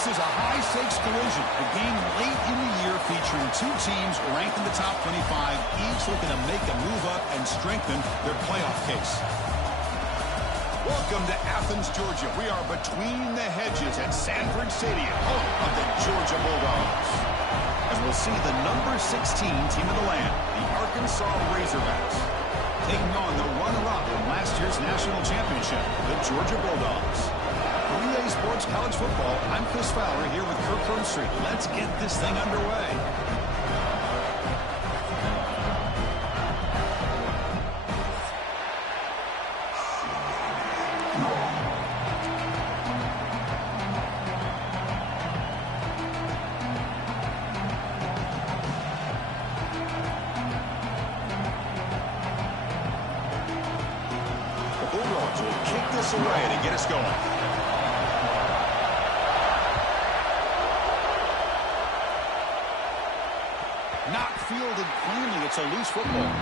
This is a high-stakes collision, a game late in the year featuring two teams ranked in the top 25, each looking to make a move up and strengthen their playoff case. Welcome to Athens, Georgia. We are between the hedges at Sanford Stadium, home of the Georgia Bulldogs. As we'll see the number 16 team of the land, the Arkansas Razorbacks, taking on the runner-up in last year's national championship, the Georgia Bulldogs. For EA Sports College Football, I'm Chris Fowler here with Kirk Herbstreit. Let's get this thing underway. Away to get us going. Not fielded cleanly. It's a loose football.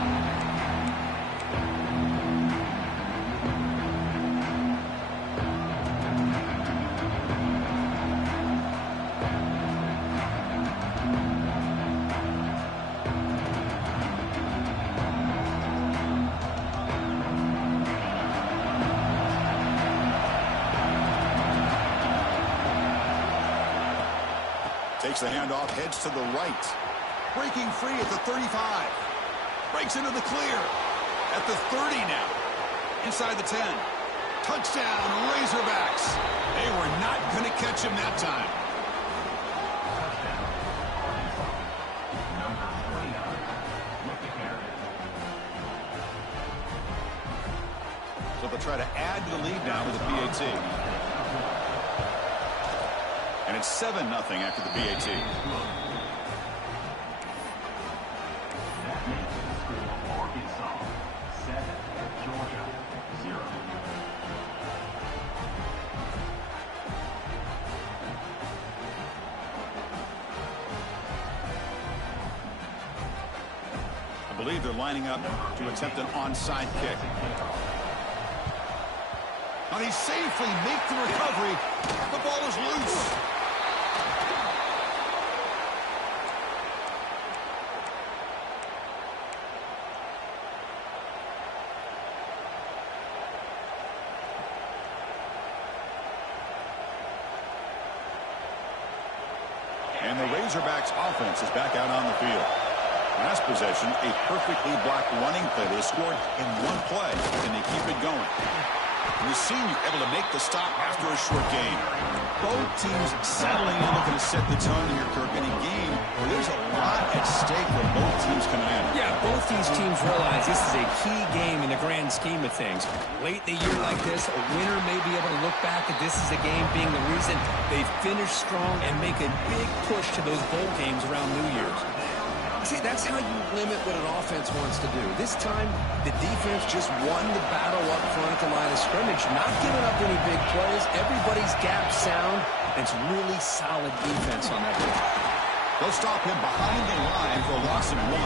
Takes the handoff, heads to the right. Breaking free at the 35. Breaks into the clear. At the 30 now. Inside the 10. Touchdown, Razorbacks. They were not going to catch him that time. So they'll try to add to the lead now with the PAT. And it's 7-0 after the PAT. I believe they're lining up to attempt an onside kick. Now they safely make the recovery. The ball is loose. And the Razorbacks offense is back out on the field. Last possession, a perfectly blocked running play. They scored in one play, and they keep it going. And the senior able to make the stop after a short game. Both teams settling in, looking to set the tone here, Kirk, in a game where there's a lot at stake for both teams coming in. Yeah, both these teams realize this is a key game in the grand scheme of things. Late in the year like this, a winner may be able to look back at this as a game being the reason they finish strong and make a big push to those bowl games around New Year's. See, that's how you limit what an offense wants to do. This time, the defense just won the battle up front at the line of scrimmage, not giving up any big plays. Everybody's gap sound. It's really solid defense on that one. They'll stop him behind the line for a loss of 1.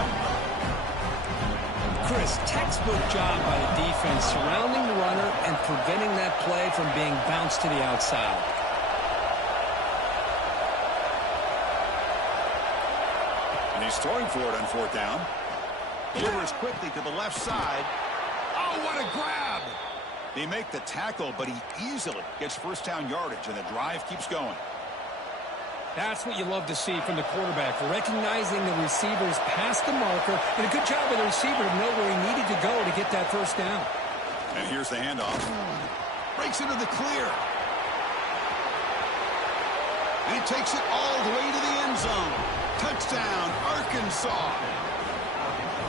Chris, textbook job by the defense surrounding the runner and preventing that play from being bounced to the outside. He's throwing for it on 4th down. Delivers quickly to the left side. Oh, what a grab! They make the tackle, but he easily gets first down yardage, and the drive keeps going. That's what you love to see from the quarterback, recognizing the receivers past the marker, and a good job by the receiver to know where he needed to go to get that first down. And here's the handoff. Breaks into the clear. And he takes it all the way to the end zone. Touchdown, Arkansas.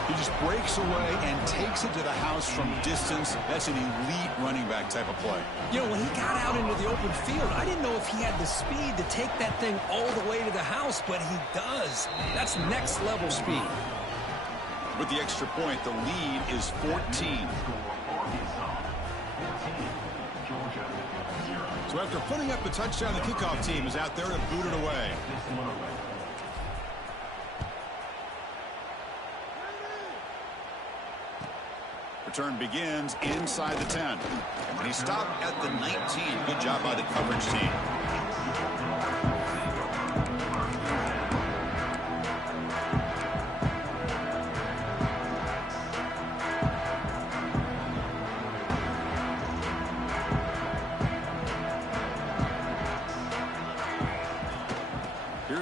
He just breaks away and takes it to the house from distance. That's an elite running back type of play. You know, when he got out into the open field, I didn't know if he had the speed to take that thing all the way to the house, but he does. That's next level speed. With the extra point, the lead is 14. So after putting up the touchdown, the kickoff team is out there to boot it away. Return begins inside the 10. And he stopped at the 19. Good job by the coverage team.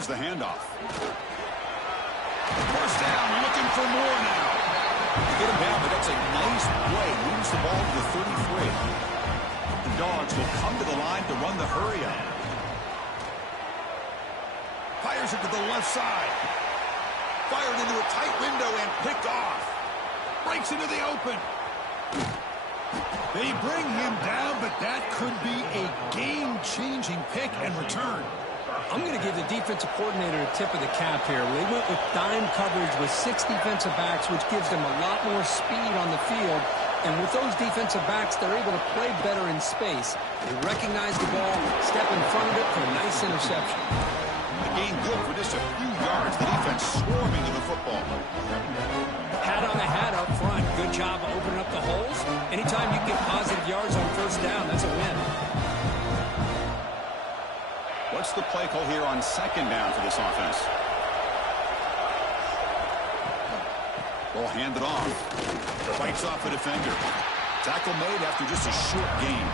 Here's the handoff. First down, looking for more now. They get him down, but that's a nice play. Moves the ball to the 33. The Dogs will come to the line to run the hurry up. Fires it to the left side. Fired into a tight window and picked off. Breaks into the open. They bring him down, but that could be a game-changing pick and return. I'm going to give the defensive coordinator a tip of the cap here. They went with dime coverage with 6 defensive backs, which gives them a lot more speed on the field. And with those defensive backs, they're able to play better in space. They recognize the ball, step in front of it for a nice interception. The game good for just a few yards. The defense swarming to the football. Hat on the hat up front. Good job of opening up the holes. Anytime you can get positive yards on first down, that's a win. What's the play call here on second down for this offense? Ball handed off. Fights off a defender. Tackle made after just a short gain.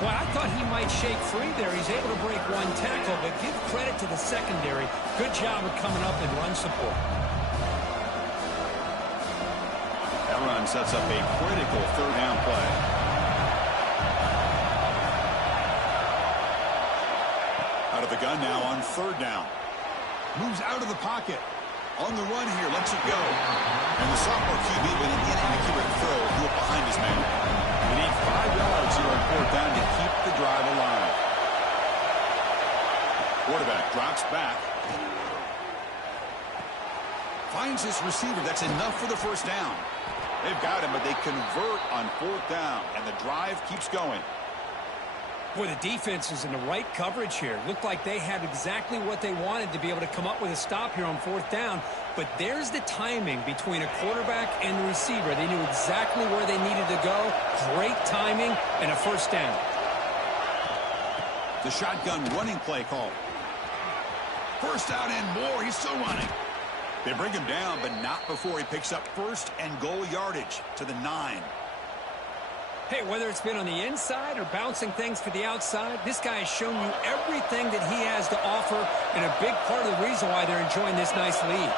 Well, I thought he might shake free there. He's able to break one tackle, but give credit to the secondary. Good job of coming up and run support. That run sets up a critical third down play. Out of the gun now on third down. Moves out of the pocket. On the run here, lets it go. And the sophomore QB with an inaccurate throw threw it behind his man. We need 5 yards here on fourth down to keep the drive alive. Quarterback drops back. Finds his receiver. That's enough for the first down. They've got him, but they convert on fourth down, and the drive keeps going. Boy, the defense is in the right coverage here. Looked like they had exactly what they wanted to be able to come up with a stop here on fourth down. But there's the timing between a quarterback and the receiver. They knew exactly where they needed to go. Great timing and a first down. The shotgun running play call. First down and more. He's still running. They bring him down, but not before he picks up first and goal yardage to the 9. Hey, whether it's been on the inside or bouncing things to the outside, this guy has shown you everything that he has to offer, and a big part of the reason why they're enjoying this nice lead.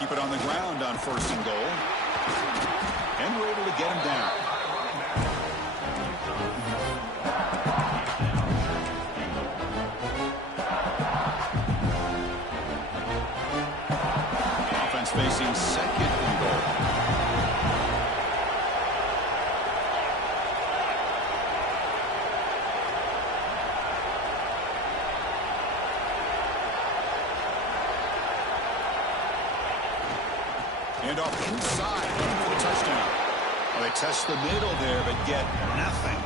Keep it on the ground on first and goal. And we're able to get him down. Offense facing second and goal. And off inside for the touchdown. Well, they test the middle there, but get nothing.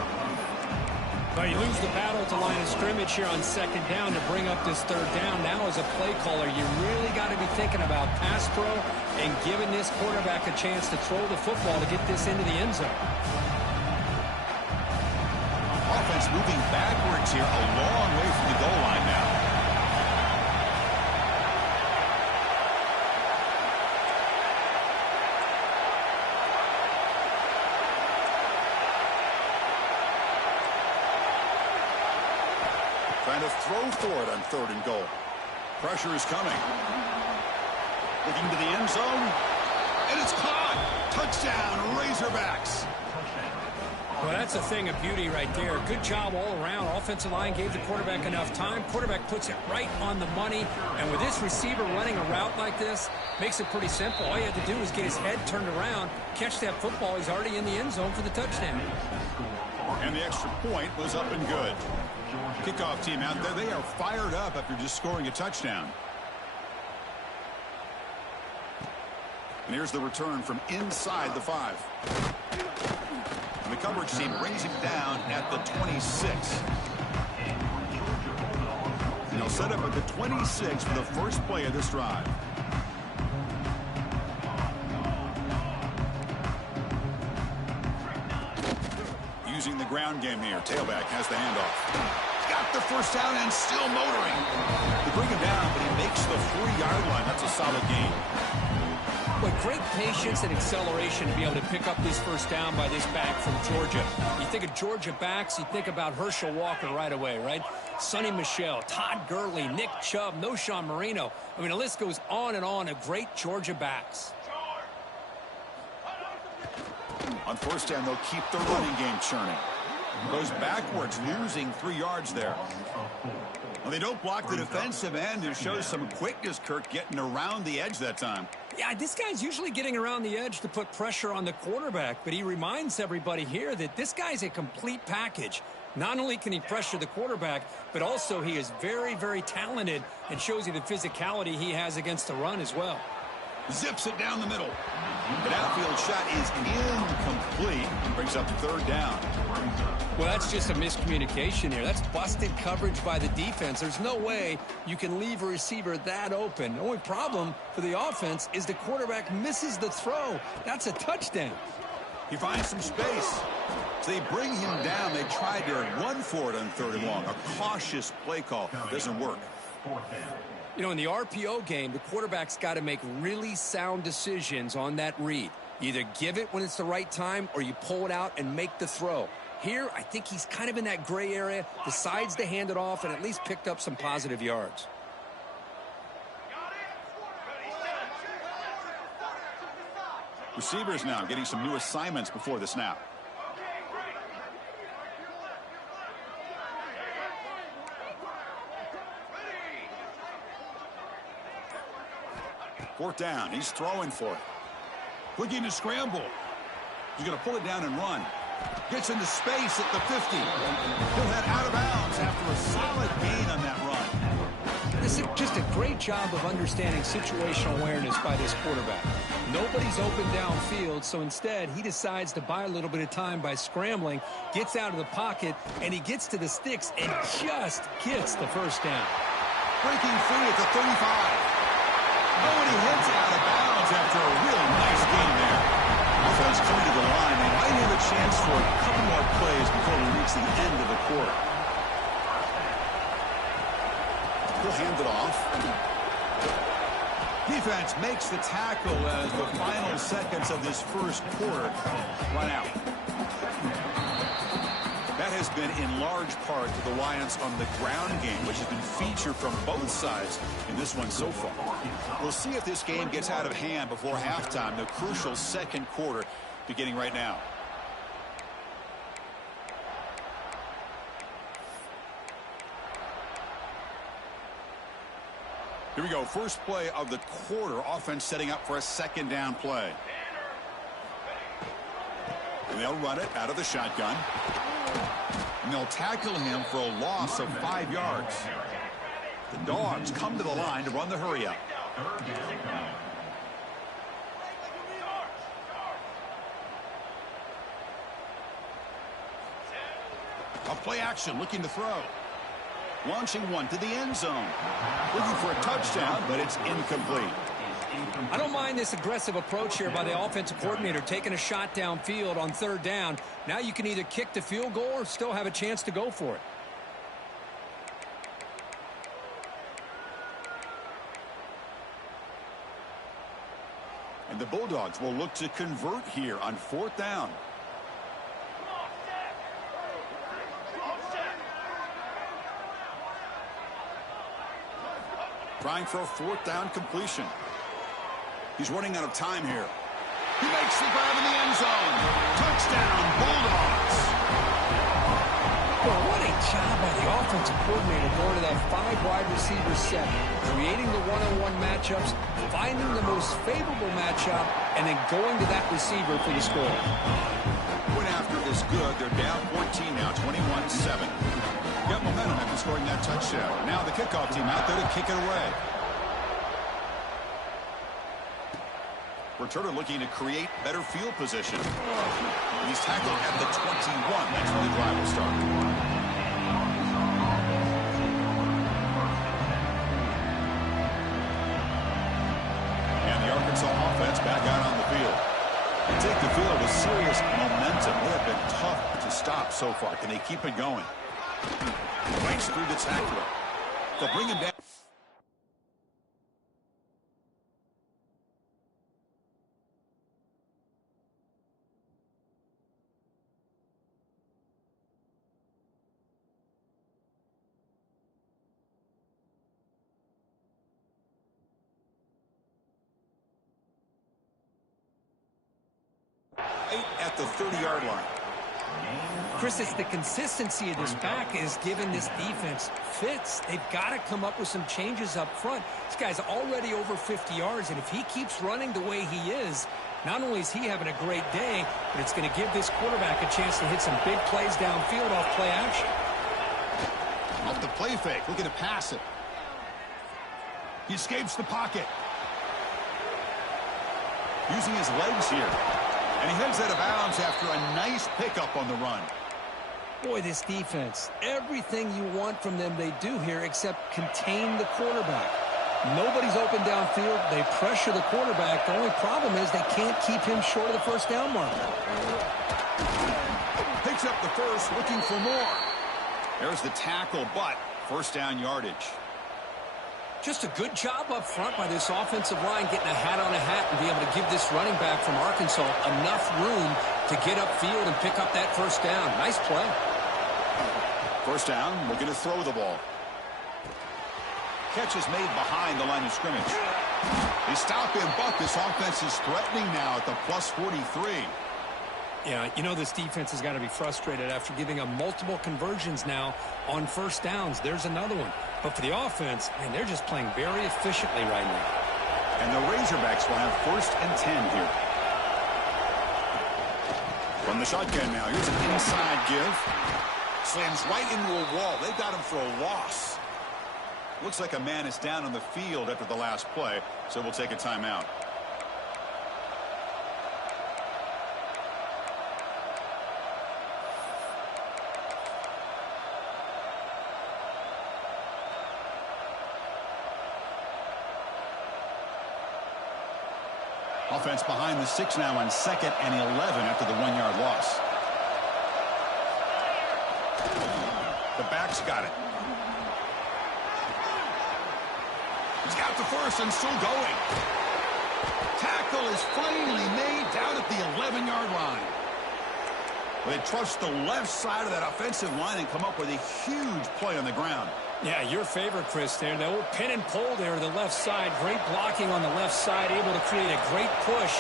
Well, you lose the battle at the line of scrimmage here on second down to bring up this third down. Now as a play caller, you really got to be thinking about pass pro and giving this quarterback a chance to throw the football to get this into the end zone. Offense moving backwards here, a long way from the goal line now. Trying to throw for it on third and goal. Pressure is coming. Looking to the end zone. And it's caught. Touchdown, Razorbacks. Well, that's a thing of beauty right there. Good job all around. Offensive line gave the quarterback enough time. Quarterback puts it right on the money. And with this receiver running a route like this, makes it pretty simple. All you had to do was get his head turned around, catch that football. He's already in the end zone for the touchdown. And the extra point was up and good. Kickoff team out there. They are fired up after just scoring a touchdown. And here's the return from inside the 5. And the coverage team brings him down at the 26. And they'll set up at the 26 for the first play of this drive. Using the ground game here. Tailback has the handoff. got the first down and still motoring. They bring him down, but he makes the 4-yard line. That's a solid gain. But great patience and acceleration to be able to pick up this first down by this back from Georgia. You think of Georgia backs, you think about Herschel Walker right away, right? Sonny Michel, Todd Gurley, Nick Chubb, Noshawn Marino. I mean, the list goes on and on of great Georgia backs. On first down, they'll keep the running game churning. Goes backwards, losing 3 yards there. Well, they don't block the defensive end. It shows some quickness, Kirk, getting around the edge that time. Yeah, this guy's usually getting around the edge to put pressure on the quarterback, but he reminds everybody here that this guy's a complete package. Not only can he pressure the quarterback, but also he is very, very talented and shows you the physicality he has against the run as well. Zips it down the middle. An outfield shot is incomplete. Brings up third down. Well, that's just a miscommunication here. That's busted coverage by the defense. There's no way you can leave a receiver that open. The only problem for the offense is the quarterback misses the throw. That's a touchdown. He finds some space. So they bring him down. They tried to run for it on 3rd and long. A cautious play call. Doesn't work. You know, in the RPO game, the quarterback's got to make really sound decisions on that read. You either give it when it's the right time or you pull it out and make the throw. Here, I think he's kind of in that gray area, decides to hand it off, and at least picked up some positive yards. Receivers now getting some new assignments before the snap. Fourth down. He's throwing for it. Looking to scramble. He's going to pull it down and run. Gets into space at the 50. He'll head out of bounds after a solid gain on that run. This is just a great job of understanding situational awareness by this quarterback. Nobody's open downfield, so instead he decides to buy a little bit of time by scrambling, gets out of the pocket, and he gets to the sticks and just gets the first down. Breaking free at the 35. Oh, and he heads out of bounds after a real nice game there. Offense coming to the line. They might have a chance for a couple more plays before we reach the end of the quarter. He'll hand it off. Defense makes the tackle as the final seconds of this first quarter run out. That has been in large part to the Lions on the ground game, which has been featured from both sides in this one so far. We'll see if this game gets out of hand before halftime, the crucial second quarter beginning right now. Here we go. First play of the quarter. Offense setting up for a second down play. And they'll run it out of the shotgun. And they'll tackle him for a loss of 5 yards. The Dogs come to the line to run the hurry up. Off play action, looking to throw. Launching one to the end zone. Looking for a touchdown, but it's incomplete. I don't mind this aggressive approach here by the offensive coordinator, taking a shot downfield on 3rd down. Now you can either kick the field goal or still have a chance to go for it. And the Bulldogs will look to convert here on 4th down. Trying for a 4th down completion. He's running out of time here. He makes the grab in the end zone. Touchdown, Bulldogs. Well, what a job by the offensive coordinator going to that 5 wide receiver set, creating the one-on-one matchups, finding the most favorable matchup, and then going to that receiver for the score. Point after is good. They're down 14 now, 21-7. Got momentum after scoring that touchdown. Now the kickoff team out there to kick it away. Returner looking to create better field position. He's tackled at the 21. That's where the drive will start. And the Arkansas offense back out on the field. They take the field with serious momentum. They have been tough to stop so far. Can they keep it going? Breaks through the tackler. They'll bring him down. At the 30-yard line. Chris, it's the consistency of this back is giving this defense fits. They've got to come up with some changes up front. This guy's already over 50 yards, and if he keeps running the way he is, not only is he having a great day, but it's going to give this quarterback a chance to hit some big plays downfield off play action. Off the play fake, looking to pass it. He escapes the pocket. Using his legs here. And he heads out of bounds after a nice pickup on the run. Boy, this defense, everything you want from them they do here except contain the quarterback. Nobody's open downfield. They pressure the quarterback. The only problem is they can't keep him short of the first down marker. Picks up the first, looking for more. There's the tackle, but first down yardage. Just a good job up front by this offensive line, getting a hat on a hat and be able to give this running back from Arkansas enough room to get upfield and pick up that first down. Nice play. First down, looking to throw the ball. Catch is made behind the line of scrimmage. They stop him, but this offense is threatening now at the plus 43. Yeah, you know this defense has got to be frustrated after giving them multiple conversions now on first downs. There's another one. But for the offense, man, they're just playing very efficiently right now. And the Razorbacks will have first and 10 here. From the shotgun now, here's an inside give. Slams right into a wall. They've got him for a loss. Looks like a man is down on the field after the last play, so we'll take a timeout. Offense behind the 6 now on 2nd and 11 after the 1-yard loss. The back's got it. He's got the first and still going. Tackle is finally made down at the 11-yard line. Well, they trust the left side of that offensive line and come up with a huge play on the ground. Yeah, your favorite, Chris, there. The old pin and pull there to the left side. Great blocking on the left side, able to create a great push.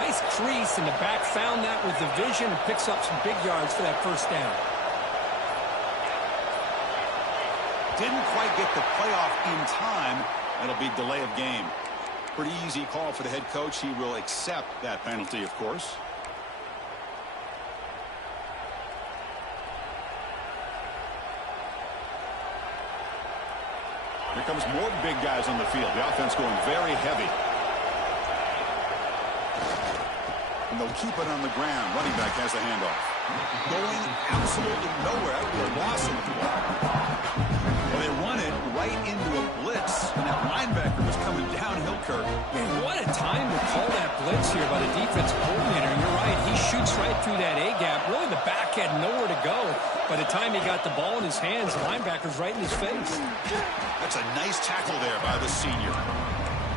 Nice crease, and the back found that with the vision and picks up some big yards for that first down. Didn't quite get the playoff in time. That'll be delay of game. Pretty easy call for the head coach. He will accept that penalty, of course. Here comes more big guys on the field. The offense going very heavy. And they'll keep it on the ground. Running back has the handoff. Going absolutely nowhere. They're lost in the ball. Well, they run it right into a blitz. And that linebacker was coming downhill, Kirk. Man, what a time to call that blitz here by the defensive coordinator. You're right. He shoots right through that A-gap. Really, the back had nowhere to go. By the time he got the ball in his hands, the linebacker's right in his face. That's a nice tackle there by the senior.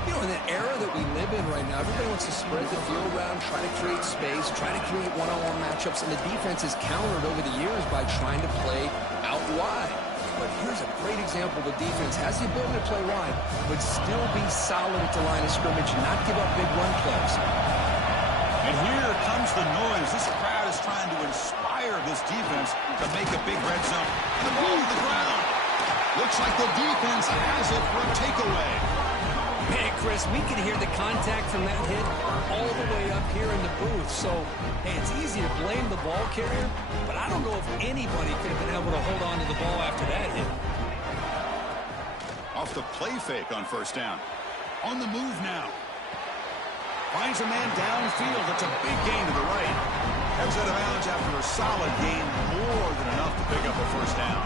You know, in the era that we live in right now, everybody wants to spread the field around, try to create space, try to create one-on-one matchups, and the defense is countered over the years by trying to play out wide. But here's a great example. The defense has the ability to play wide, but still be solid at the line of scrimmage, not give up big run plays. And here comes the noise. This crowd is trying to inspire this defense to make a big red zone. And the ball to the ground. Looks like the defense has it for a takeaway. Man, Chris, we can hear the contact from that hit all the way up here in the booth. So, hey, it's easy to blame the ball carrier, but I don't know if anybody could have been able to hold on to the ball after that hit. Off the play fake on first down. On the move now. Finds a man downfield. That's a big gain to the right. Heads out of bounds after a solid gain, more than enough to pick up a first down.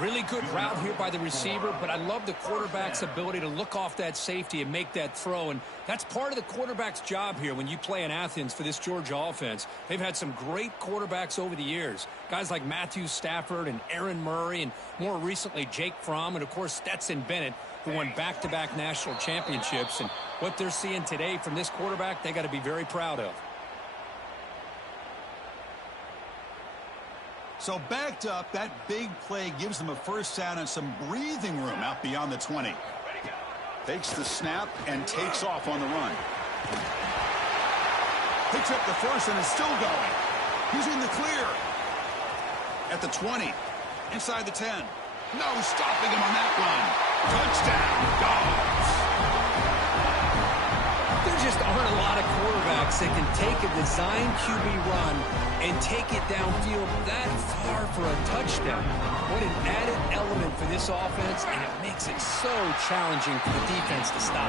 Really good route here by the receiver, but I love the quarterback's ability to look off that safety and make that throw. And that's part of the quarterback's job here when you play in Athens for this Georgia offense. They've had some great quarterbacks over the years. Guys like Matthew Stafford and Aaron Murray, and more recently Jake Fromm, and of course Stetson Bennett, who won back-to-back national championships. And what they're seeing today from this quarterback, they got to be very proud of. So backed up, that big play gives them a first down and some breathing room out beyond the 20. Takes the snap and takes off on the run. Picks up the first and is still going. He's in the clear. At the 20. Inside the 10. No stopping him on that run. Touchdown, Dogs. There just aren't a lot of quarterbacks that can take a design QB run and take it downfield that far for a touchdown. What an added element for this offense, and it makes it so challenging for the defense to stop.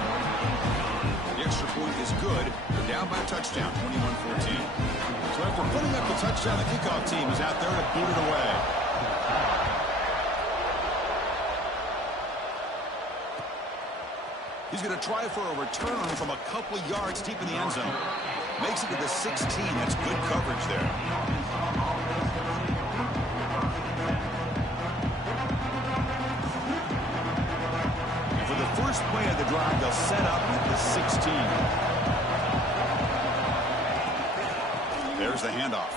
The extra point is good. They're down by a touchdown, 21-14. So after putting up the touchdown, the kickoff team is out there to boot it away. He's going to try for a return from a couple of yards deep in the end zone. Makes it to the 16. That's good coverage there. And for the first play of the drive, they'll set up at the 16. There's the handoff.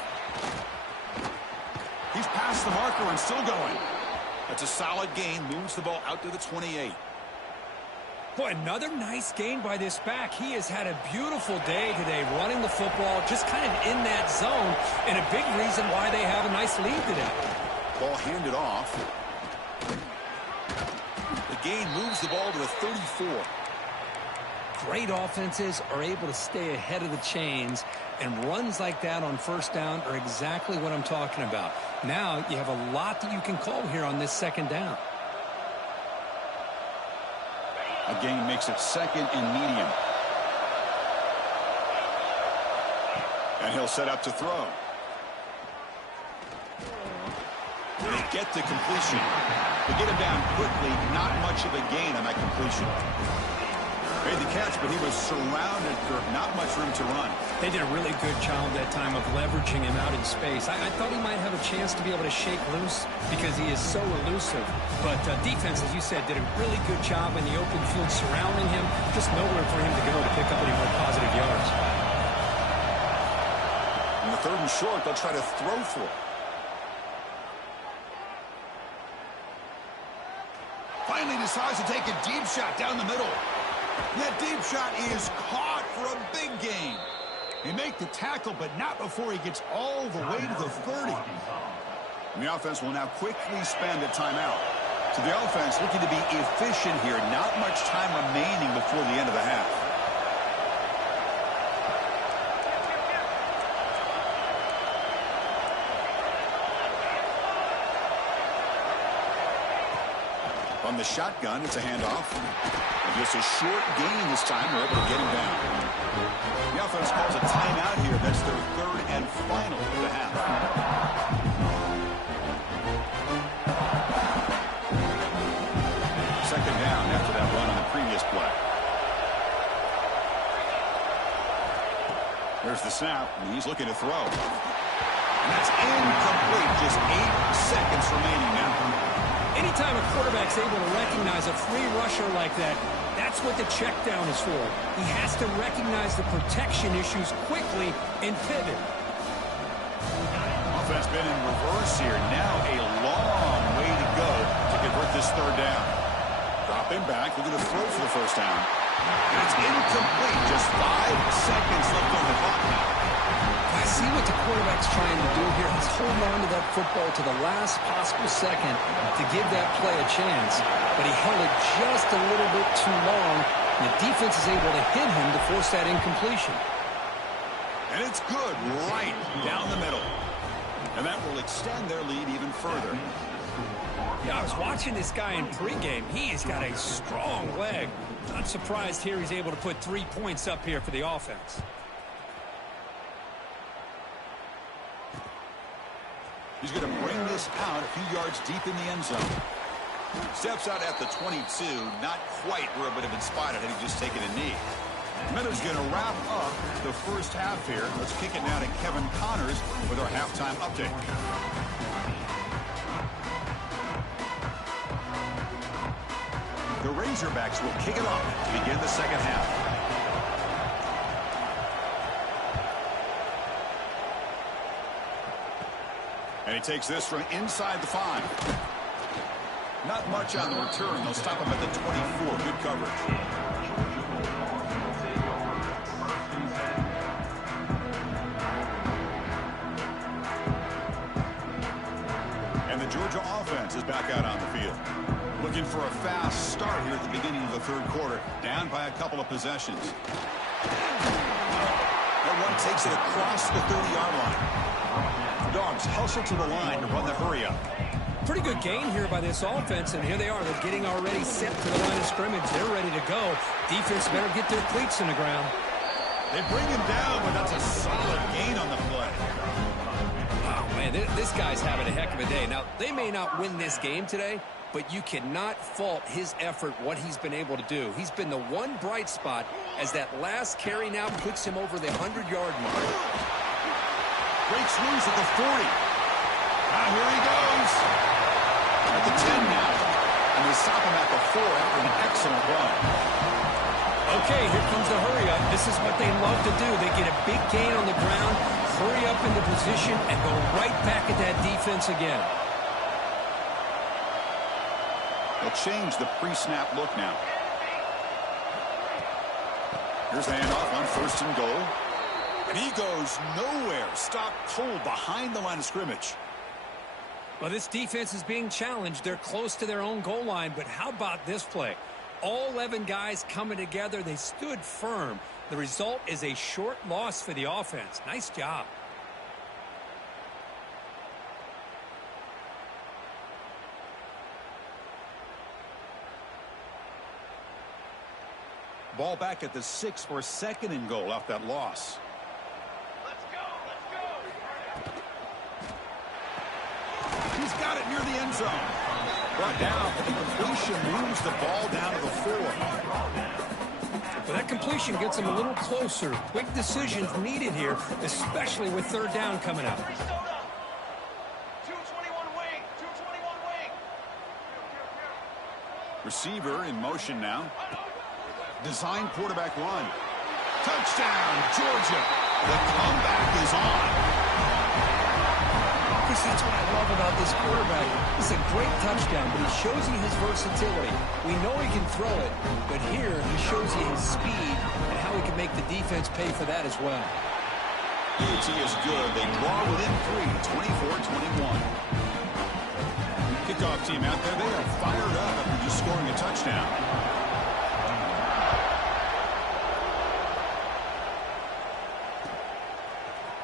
He's past the marker and still going. That's a solid gain. Moves the ball out to the 28. Boy, another nice gain by this back. He has had a beautiful day today running the football, just kind of in that zone, and a big reason why they have a nice lead today. Ball handed off. The gain moves the ball to the 34. Great offenses are able to stay ahead of the chains, and runs like that on first down are exactly what I'm talking about. Now you have a lot that you can call here on this second down. A gain makes it second and medium. And he'll set up to throw. They get to completion. They get him down quickly. Not much of a gain on that completion. Made the catch, but he was surrounded for not much room to run. They did a really good job that time of leveraging him out in space. I thought he might have a chance to be able to shake loose because he is so elusive. But defense, as you said, did a really good job in the open field surrounding him. Just nowhere for him to go to pick up any more positive yards. In the third and short, they'll try to throw for it. Finally decides to take a deep shot down the middle. That deep shot is caught for a big gain. They make the tackle, but not before he gets all the way to the 30. And the offense will now quickly spend a timeout. So the offense looking to be efficient here. Not much time remaining before the end of the half. On the shotgun, it's a handoff. And just a short gain this time. We're able to get him down. The offense calls a timeout here. That's their third and final of the half. Second down after that run on the previous play. There's the snap, and he's looking to throw. And that's incomplete. Just 8 seconds remaining now. Anytime a quarterback's able to recognize a free rusher like that, that's what the check down is for. He has to recognize the protection issues quickly and pivot. Offense been in reverse here. Now a long way to go to convert this third down. Drop him back. We're going to throw for the first down. And it's incomplete. Just 5 seconds left on the clock now. I see what the quarterback's trying to do here. He's holding on to that football to the last possible second to give that play a chance. But he held it just a little bit too long, and the defense is able to hit him to force that incompletion. And it's good right down the middle. And that will extend their lead even further. Yeah, I was watching this guy in pregame. He's got a strong leg. Not surprised here he's able to put 3 points up here for the offense. He's going to bring this out a few yards deep in the end zone. Steps out at the 22, not quite where it would have been spotted had he just taken a knee. Miller's going to wrap up the first half here. Let's kick it now to Kevin Connors with our halftime update. The Razorbacks will kick it off to begin the second half. And he takes this from inside the 5. Not much on the return. They'll stop him at the 24. Good coverage. And the Georgia offense is back out on the field. Looking for a fast start here at the beginning of the third quarter. Down by a couple of possessions. That one takes it across the 30-yard line. Dogs hustle to the line to run the hurry up. Pretty good gain here by this offense, and here they are. They're getting already set to the line of scrimmage. They're ready to go. Defense better get their cleats in the ground. They bring him down, but that's a solid gain on the play. Oh, man, this guy's having a heck of a day. Now, they may not win this game today, but you cannot fault his effort, what he's been able to do. He's been the one bright spot as that last carry now puts him over the 100-yard mark. Breaks loose at the 40. Now here he goes. At the 10 now. And they stop him at the 4 after an excellent run. Okay, here comes the hurry up. This is what they love to do. They get a big gain on the ground, hurry up into position, and go right back at that defense again. They'll change the pre-snap look now. Here's the handoff on 1st and goal. And he goes nowhere. Stopped cold behind the line of scrimmage. Well, this defense is being challenged. They're close to their own goal line, but how about this play? All 11 guys coming together. They stood firm. The result is a short loss for the offense. Nice job. Ball back at the 6 for 2nd and goal off that loss. He's got it near the end zone. Brought down, but the completion moves the ball down to the 4. Well, that completion gets him a little closer. Quick decisions needed here, especially with 3rd down coming up. 221 wing. 221 wing. Receiver in motion now. Design quarterback run. Touchdown, Georgia. The comeback is on. That's what I love about this quarterback. It's a great touchdown, but he shows you his versatility. We know he can throw it, but here he shows you his speed and how he can make the defense pay for that as well. UT is good. They draw within 3, 24-21. Kickoff team out there. They are fired up after just scoring a touchdown.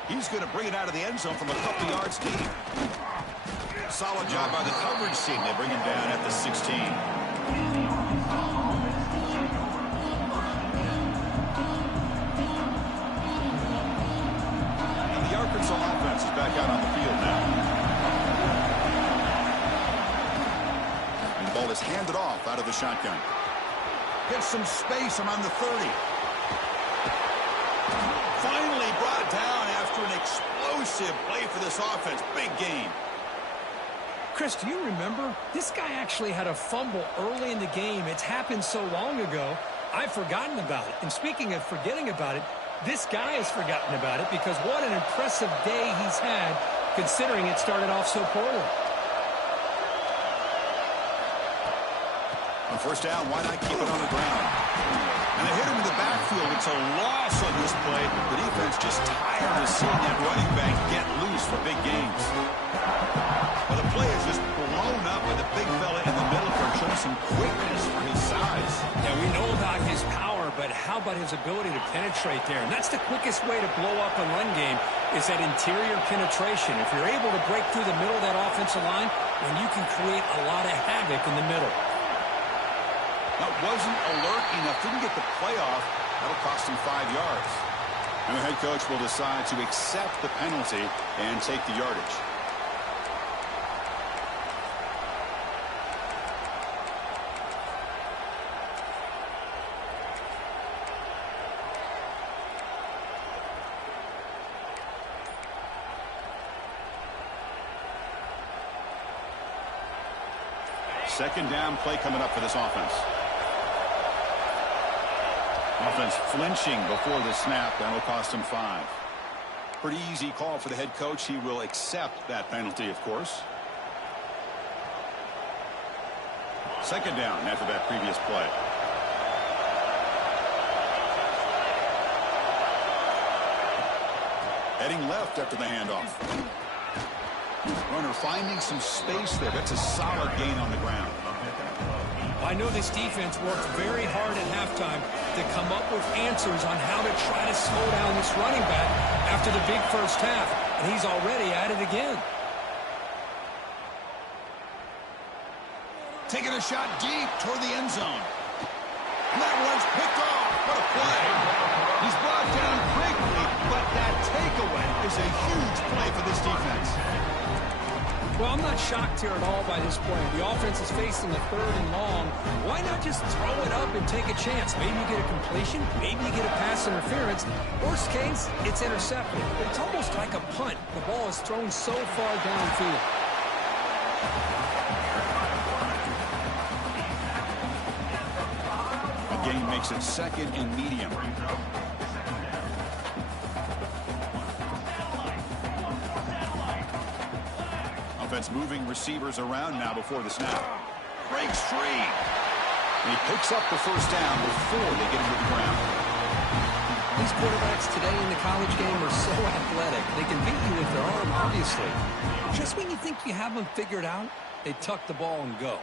He's going to bring it out of the end zone from a couple yards deep. Solid job by the coverage team. They bring him down at the 16. And the Arkansas offense is back out on the field now. And the ball is handed off out of the shotgun. Gets some space around the 30. Finally brought down after an explosive play for this offense. Big game. Chris, do you remember? This guy actually had a fumble early in the game. It's happened so long ago, I've forgotten about it. And speaking of forgetting about it, this guy has forgotten about it because what an impressive day he's had considering it started off so poorly. On 1st down, why not keep it on the ground? And they hit him in the backfield. It's a loss on this play. The defense just tired of seeing that running back get loose for big games. Well, the play is just blown up by the big fella in the middle for showing some quickness for his size. Yeah, we know about his power, but how about his ability to penetrate there? And that's the quickest way to blow up a run game is that interior penetration. If you're able to break through the middle of that offensive line, then you can create a lot of havoc in the middle. That wasn't alert enough. Didn't get the playoff. That'll cost him 5 yards. And the head coach will decide to accept the penalty and take the yardage. Second down play coming up for this offense. Offense flinching before the snap. That'll cost him 5. Pretty easy call for the head coach. He will accept that penalty, of course. Second down after that previous play. Heading left after the handoff. Runner finding some space there. That's a solid gain on the ground. I know this defense worked very hard at halftime to come up with answers on how to try to slow down this running back after the big first half, and he's already at it again. Taking a shot deep toward the end zone. And that one's picked off. What a play. He's brought down quickly, but that takeaway is a huge play for this defense. Well, I'm not shocked here at all by this play. The offense is facing a 3rd and long. Why not just throw it up and take a chance? Maybe you get a completion. Maybe you get a pass interference. Worst case, it's intercepted. It's almost like a punt. The ball is thrown so far downfield. The gain makes it 2nd and medium. Offense moving receivers around now before the snap. Breaks free. And he picks up the first down before they get him to the ground. These quarterbacks today in the college game are so athletic. They can beat you with their arm, obviously. Just when you think you have them figured out, they tuck the ball and go.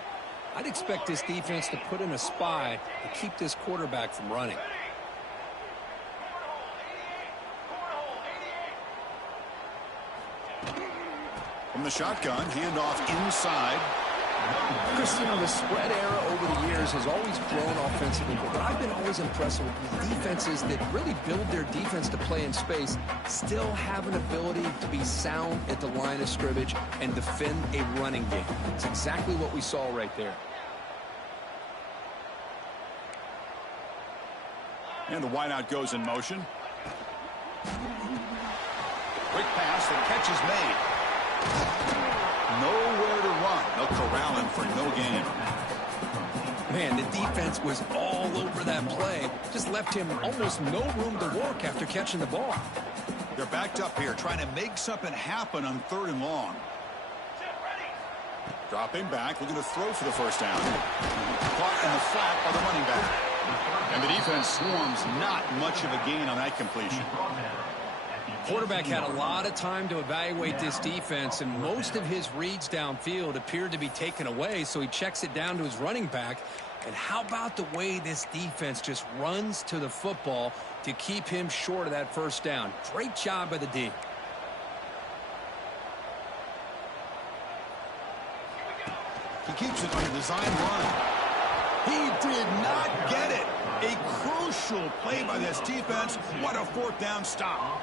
I'd expect this defense to put in a spy to keep this quarterback from running. From the shotgun, handoff inside. Chris, you know, the spread era over the years has always grown offensively, but I've been always impressed with defenses that really build their defense to play in space, still have an ability to be sound at the line of scrimmage and defend a running game. It's exactly what we saw right there. And the wideout goes in motion. Quick pass, the catch is made. Nowhere to run. They'll corral him for no gain. Man, the defense was all over that play. Just left him almost no room to work after catching the ball. They're backed up here trying to make something happen on 3rd and long. Dropping back, looking to throw for the first down. Caught in the flat by the running back. And the defense swarms, not much of a gain on that completion. Quarterback had a lot of time to evaluate this defense, and most of his reads downfield appeared to be taken away, so he checks it down to his running back. And how about the way this defense just runs to the football to keep him short of that first down? Great job by the D. He keeps it on a design run. He did not get it. A crucial play by this defense. What a 4th down stop.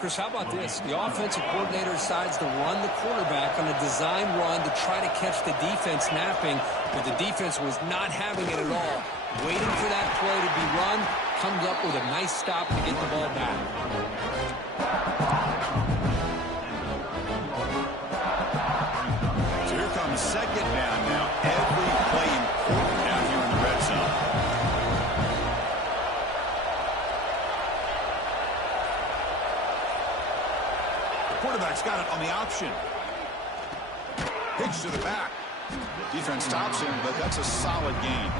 Chris, how about this? The offensive coordinator decides to run the quarterback on a design run to try to catch the defense napping, but the defense was not having it at all. Waiting for that play to be run, comes up with a nice stop to get the ball back. So here comes 2nd down now. Every play important down here in the red zone. Quarterback's got it on the option. Pitch to the back. Defense stops him, but that's a solid gain.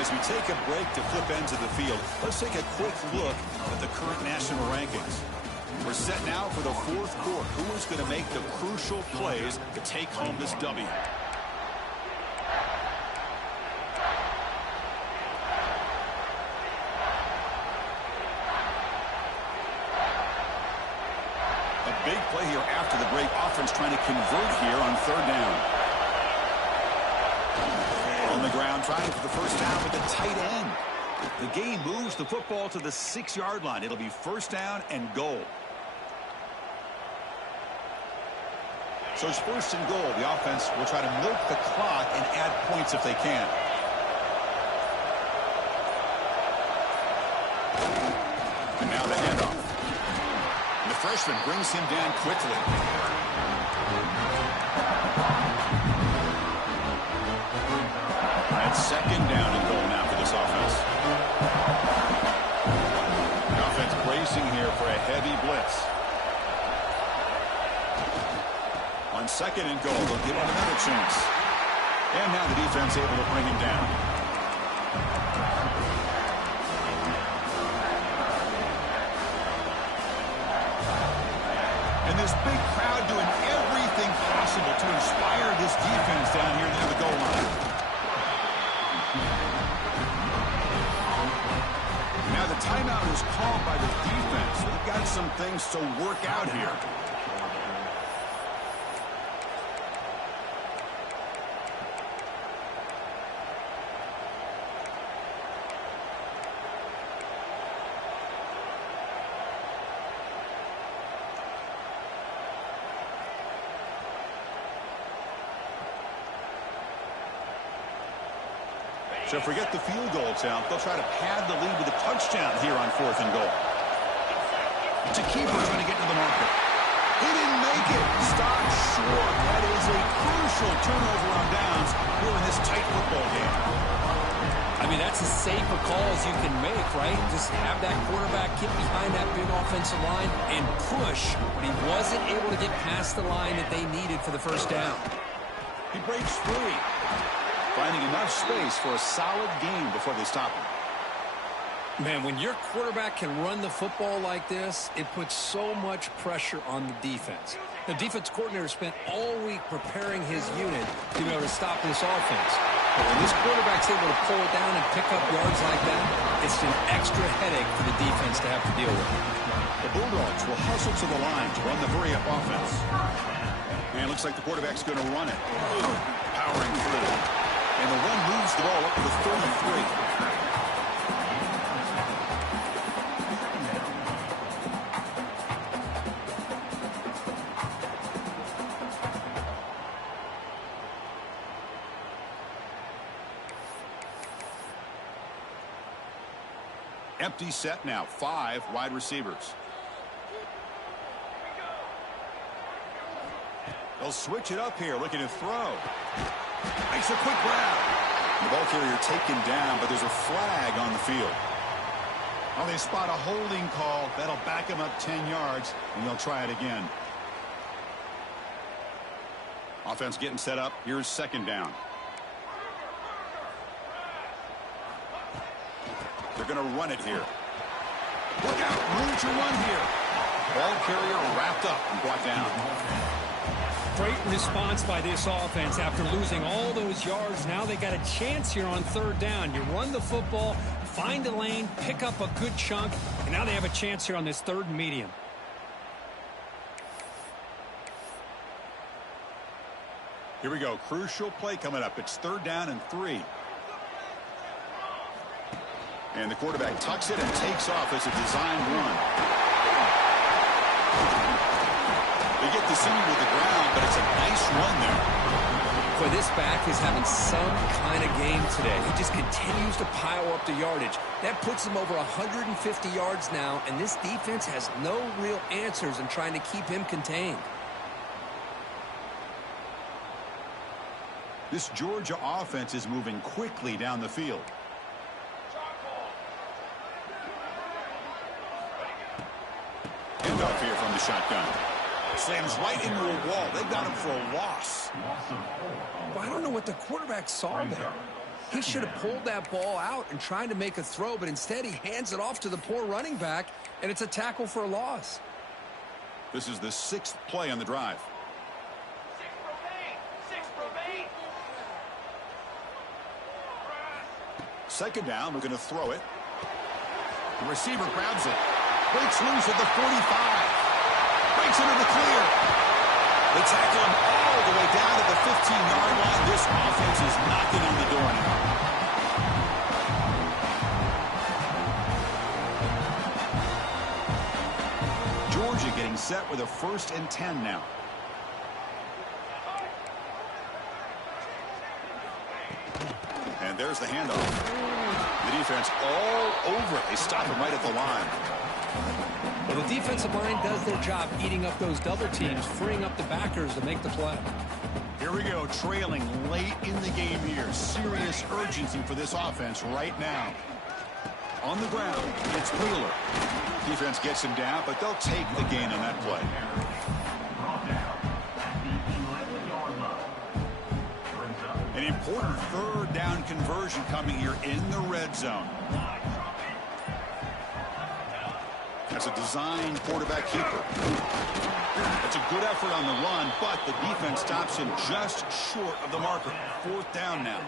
As we take a break to flip ends of the field, let's take a quick look at the current national rankings. We're set now for the 4th quarter. Who is going to make the crucial plays to take home this W? Big play here after the break. Offense trying to convert here on 3rd down. On the ground, trying for the first down with the tight end. The game moves the football to the 6-yard line. It'll be 1st down and goal. So it's 1st and goal. The offense will try to milk the clock and add points if they can. And now the handoff. And the freshman brings him down quickly. That's second down and goal now for this offense. The offense bracing here for a heavy blitz. On second and goal, they'll give him another chance. And now the defense able to bring him down. And this big crowd doing everything possible to inspire this defense down here near the goal line. Now the timeout is called by the defense. They've got some things to work out here. So forget the field goal attempt. They'll try to pad the lead with a touchdown here on 4th and goal. It's a keeper trying to get to the marker. He didn't make it. Stopped short. That is a crucial turnover on downs here in this tight football game. I mean, that's as safe a call as you can make, right? Just have that quarterback get behind that big offensive line and push, but he wasn't able to get past the line that they needed for the first down. He breaks free. Finding enough space for a solid gain before they stop him. Man, when your quarterback can run the football like this, it puts so much pressure on the defense. The defense coordinator spent all week preparing his unit to be able to stop this offense. But when this quarterback's able to pull it down and pick up yards like that, it's an extra headache for the defense to have to deal with. The Bulldogs will hustle to the line to run the hurry-up offense. And it looks like the quarterback's going to run it. Powering through. And the run moves the ball up to the 33. Empty set now. 5 wide receivers. They'll switch it up here, looking to throw. Makes a quick grab. The ball carrier taken down, but there's a flag on the field. Well, they spot a holding call. That'll back him up 10 yards, and they'll try it again. Offense getting set up. Here's second down. They're going to run it here. Look out. Room to run here. Ball carrier wrapped up and brought down. Great response by this offense after losing all those yards. Now they got a chance here on 3rd down. You run the football, find a lane, pick up a good chunk, and now they have a chance here on this 3rd and medium. Here we go. Crucial play coming up. It's 3rd down and 3. And the quarterback tucks it and takes off as a design run. They get the senior to the ground, but it's a nice run there. Boy, this back is having some kind of game today. He just continues to pile up the yardage. That puts him over 150 yards now, and this defense has no real answers in trying to keep him contained. This Georgia offense is moving quickly down the field. Handoff here from the shotgun. Slams right into a wall. They got him for a loss. Well, I don't know what the quarterback saw there. He should have pulled that ball out and tried to make a throw, but instead he hands it off to the poor running back, and it's a tackle for a loss. This is the 6th play on the drive. Second down, we're going to throw it. The receiver grabs it. Breaks loose at the 45. Breaks into the clear. They tackle him all the way down to the 15-yard line. This offense is knocking on the door now. Georgia getting set with a 1st and 10 now. And And there's the handoff. The defense all over it. They stop him right at the line. Well, the defensive line does their job eating up those double teams, freeing up the backers to make the play. Here we go, trailing late in the game here. Serious urgency for this offense right now. On the ground, it's Wheeler. Defense gets him down, but they'll take the gain on that play. An important third down conversion coming here in the red zone. That's a design quarterback keeper. That's a good effort on the run, but the defense stops him just short of the marker. Fourth down now.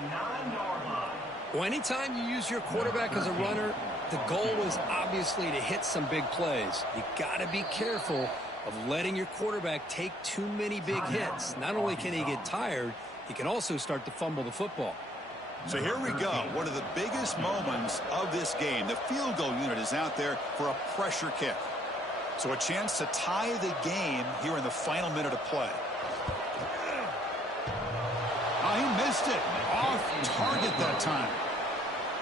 Well, anytime you use your quarterback as a runner, the goal is obviously to hit some big plays. You got to be careful of letting your quarterback take too many big hits. Not only can he get tired, he can also start to fumble the football. So here we go. One of the biggest moments of this game. The field goal unit is out there for a pressure kick. So a chance to tie the game here in the final minute of play. Oh, he missed it. Off target that time.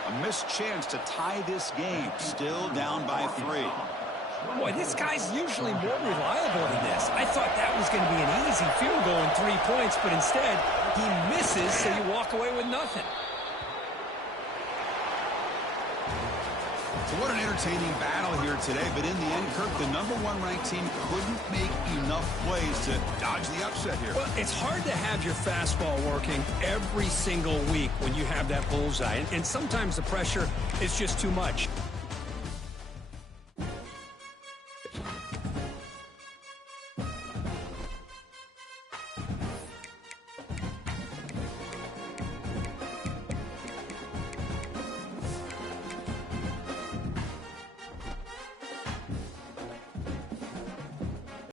A missed chance to tie this game. Still down by 3. Boy, this guy's usually more reliable than this. I thought that was going to be an easy field goal and 3 points, but instead he misses, so you walk away with nothing. So what an entertaining battle here today, but in the end, Kirk, the #1 ranked team couldn't make enough plays to dodge the upset here. Well, it's hard to have your fastball working every single week when you have that bullseye, and sometimes the pressure is just too much.